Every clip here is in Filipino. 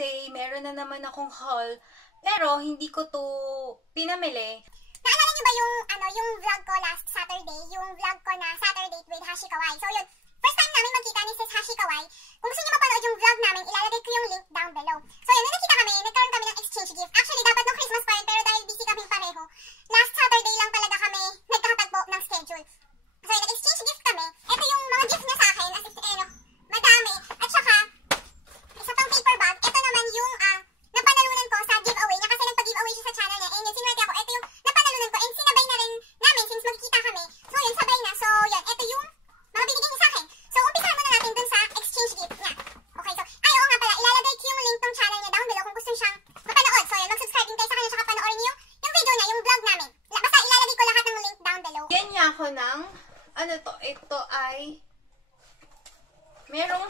Day, meron na naman akong haul, pero hindi ko to pinamili. Naalala niyo ba yung vlog ko last Saturday? Yung vlog ko na Saturday with Hashi Kawai. So yun, first time namin magkita ni Sis Hashi Kawai. Kung gusto niyo mapanood yung vlog namin, ilalagay ko yung link down below. So yun, nung nakita kami, nagkaroon kami ng exchange gift. Actually, dapat no Christmas pa yun, pero dahil busy kami pareho, last Saturday lang talaga kami nagkakatagpo ng schedule. So yun, nag-exchange gift kami. Ito yung mga gift niya sa akin, as madami. At saka, isa pang paper bag. Ito naman yung napanalunan ko sa giveaway niya kasi nagpa-giveaway siya sa channel niya. And yun, sinwerte ako. Ito yung napanalunan ko and sinabay na rin namin since magkikita kami. So yun, sabay na. So yun, ito yung mga binigay niya sa akin. So umpisahan muna natin dun sa exchange gift niya. Okay, so, oo nga pala, ilalagay ko yung link ng channel niya down below kung gusto siyang mapanood. So yun, mag-subscribe din kayo sa kanya, saka panoorin niyo yung video niya, yung vlog namin. Basta ilalagay ko lahat ng link down below. Yan niya ako ng, ito ay, merong,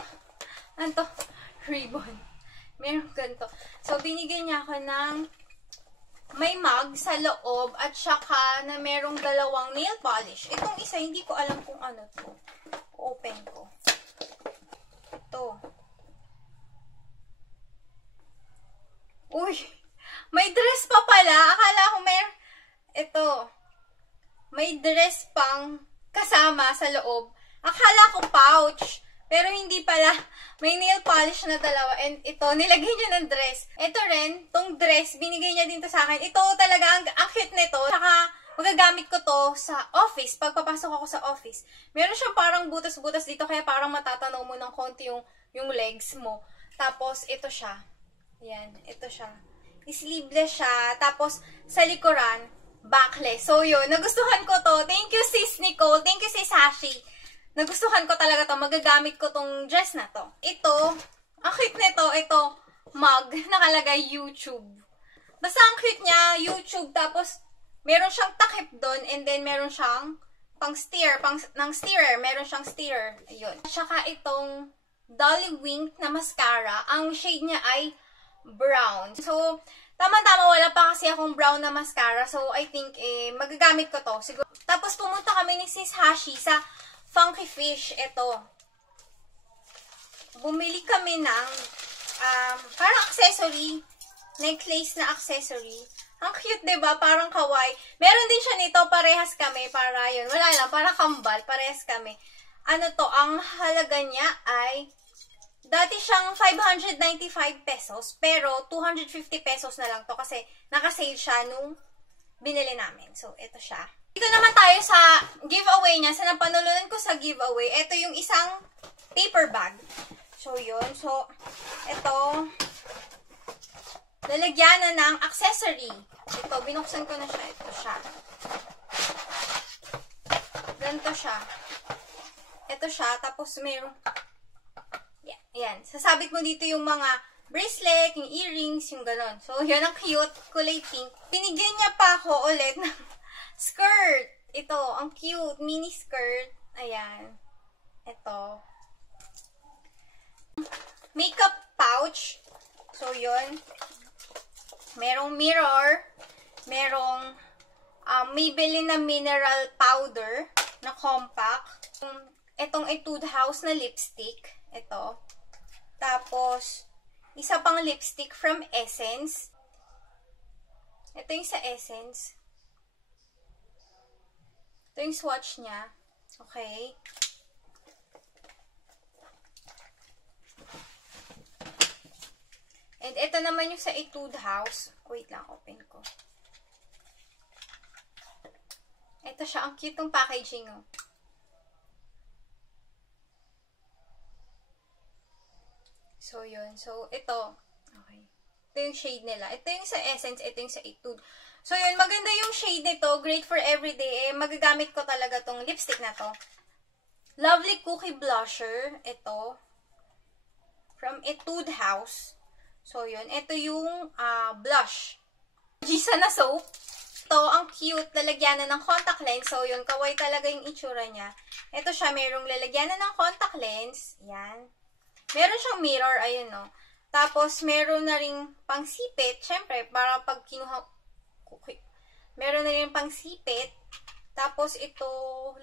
ribbon. Merong ganito. So, binigyan niya ako ng may mug sa loob at saka na merong dalawang nail polish. Itong isa, hindi ko alam kung ano to. Open ko. Ito. Uy! May dress pa pala. Akala ko ito. May dress pang kasama sa loob. Akala ko pouch. Pero hindi pala. May nail polish na dalawa. And ito, nilagay niya ng dress. Ito rin, tong dress, binigay niya dito sa akin. Ito talaga, ang cute nito. Saka, magagamit ko to sa office. Pag papasok ako sa office. Meron siyang parang butas-butas dito. Kaya parang matatanaw mo ng konti yung legs mo. Tapos, ito siya. Ayan, ito siya. Sleeveless siya. Tapos, sa likuran, backless. So, yun. Nagustuhan ko to. Thank you, Sis Nicole. Thank you, Sis Hashi. Nagustuhan ko talaga to. Magagamit ko tong dress na to. Ito, ang cute nito, ito, mug, nakalagay YouTube. Basta ang cute niya, YouTube, tapos, meron siyang takip doon, and then meron siyang ng steerer, meron siyang steerer. Ayun. Tsaka itong Dolly Wink na mascara, ang shade niya ay brown. So, tama-tama, wala pa kasi akong brown na mascara, so I think, magagamit ko to. Siguro. Tapos, pumunta kami ni Sis Hashi sa Funky Fish, ito. Bumili kami ng parang accessory, necklace na accessory. Ang cute, diba? Parang kawaii. Meron din siya nito, parehas kami, para yun. Wala lang, para kambal, parehas kami. Ano to, ang halaga niya ay, dati siyang 595 pesos, pero 250 pesos na lang to kasi naka-sale siya nung binili namin. So, ito siya. Dito naman tayo sa giveaway niya. Sa napanulunan ko sa giveaway, ito yung isang paper bag. So, yun. So, ito, lalagyan na ng accessory. Ito, binuksan ko na siya. Ito siya. Ganito siya. Ito siya. Tapos, mayroong, yan. Sasabit mo dito yung mga bracelet, yung earrings, yung ganon. So, yun ang cute. Kulay pink. Binigyan niya pa ako ulit ng skirt. Ito, ang cute. Mini skirt. Ayan. Ito. Makeup pouch. So, yun. Merong mirror. Merong Maybelline na mineral powder na compact. Itong Etude House na lipstick. Ito. Tapos, isa pang lipstick from Essence. Ito yung sa Essence. Ito yung swatch niya. Okay. And ito naman yung sa Etude House. Wait lang, open ko. Ito siya. Ang cute ng packaging, oh. So, yun. So, ito. Okay. Ito yung shade nila. Ito yung sa Essence. Ito yung sa Etude. So, yun, maganda yung shade nito. Great for everyday. Magagamit ko talaga tong lipstick na to. Lovely Cookie Blusher. Ito. From Etude House. So, yun. Ito yung blush. Gisa na soap. Ito, ang cute. Lalagyanan ng contact lens. So, yun. Kawaii talaga yung itsura niya. Ito siya. Merong lalagyanan ng contact lens. Yan. Meron siyang mirror. Ayun, no. Tapos, meron na ring pangsipit. Siyempre, para pag kinuha meron na rin pang sipit. Tapos, ito,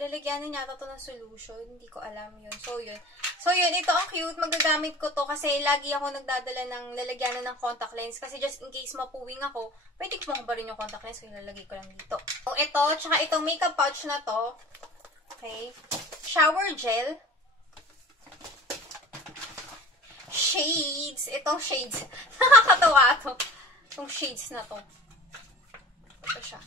lalagyan na yata ito ng solution. Hindi ko alam yun. So, yun. So, yun. Ito ang cute. Magagamit ko to kasi lagi ako nagdadala ng lalagyanan ng contact lens. Kasi just in case mapuwing ako, pwede ko ba rin yung contact lens. So, ilalagay ko lang dito. So, ito. Tsaka itong makeup pouch na to. Okay. Shower gel. Shades. Itong shades. Nakakatawa to. Itong shades na to. Ito siya.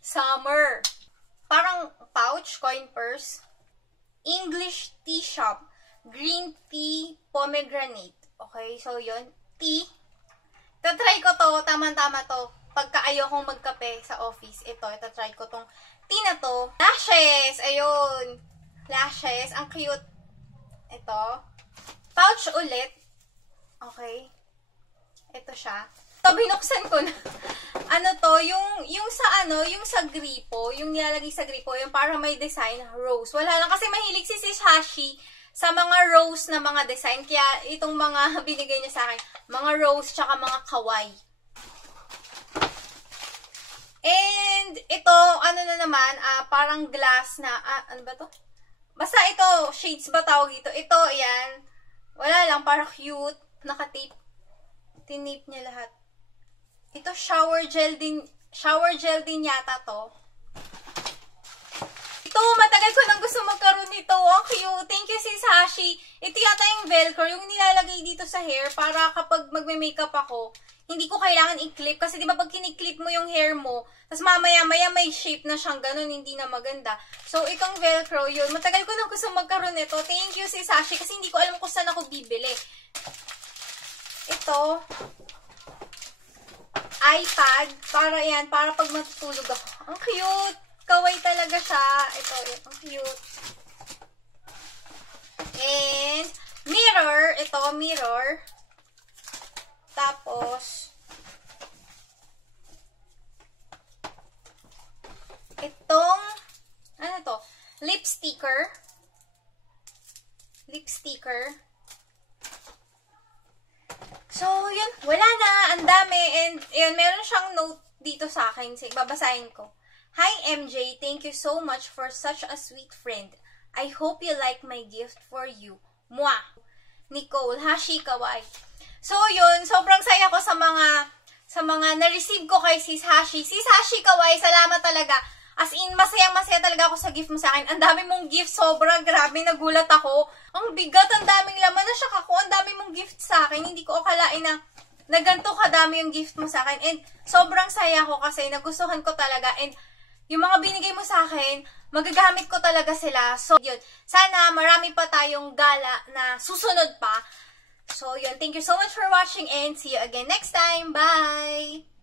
Summer. Parang pouch, coin purse. English tea shop. Green tea pomegranate. Okay, so yun. Tea. Tatry ko to. Tama-tama to. Pagka ayokong magkape sa office. Ito, itatry ko tong tea na to. Lashes. Ayun. Lashes. Ang cute. Ito. Pouch ulit. Okay. Ito siya. So, binuksan ko na. Ano to, yung sa gripo, yung nilalagay sa gripo, yung para may design, rose. Wala lang kasi mahilig si Hashi sa mga rose na mga design. Kaya itong mga binigay niya sa akin, mga rose tsaka mga kawaii. And ito, ano na naman, parang glass na, ano ba to? Basta ito, shades ba tawag dito? Ito, ayan. Wala lang, parang cute. Naka-tape. Tinape niya lahat. Ito, shower gel din yata to. Ito, matagal ko nang gusto magkaroon nito. Ang cute. Thank you, sis Hashi. Ito yata yung velcro, yung nilalagay dito sa hair para kapag magme-makeup ako, hindi ko kailangan i-clip. Kasi di ba pag kiniklip mo yung hair mo, tapos mamaya-maya may shape na siyang ganun, hindi na maganda. So, itong velcro, yun. Matagal ko nang gusto magkaroon nito. Thank you, sis Hashi, kasi hindi ko alam kung saan ako bibili. Ito, iPad. Para pag matutulog ako. Ang cute. Kawaii talaga siya. Ito, yun. Ang cute. And, mirror. Ito, mirror. Tapos, itong, ano to? Lip sticker. Lip sticker. So, yun. Wala na. Ang dami. And, yun, meron siyang note dito sa akin. Babasahin ko. Hi, MJ. Thank you so much for such a sweet friend. I hope you like my gift for you. Mwah! Nicole, Hashi Kawaii. So, yun. Sobrang saya ko sa mga na-receive ko kay Sis Hashi. Sis Hashi Kawaii, salamat talaga. As in, masayang-masaya talaga ako sa gift mo sa akin. Ang dami mong gift. Sobra, grabe. Nagulat ako. Ang bigat. Ang daming laman. Nasyak ako. Ang dami mong gift sa akin. Hindi ko akalain na ganito kadami yung gift mo sa akin. And sobrang saya ko kasi nagustuhan ko talaga. And yung mga binigay mo sa akin, magagamit ko talaga sila. So, yun. Sana marami pa tayong gala na susunod pa. So, yun. Thank you so much for watching and see you again next time. Bye!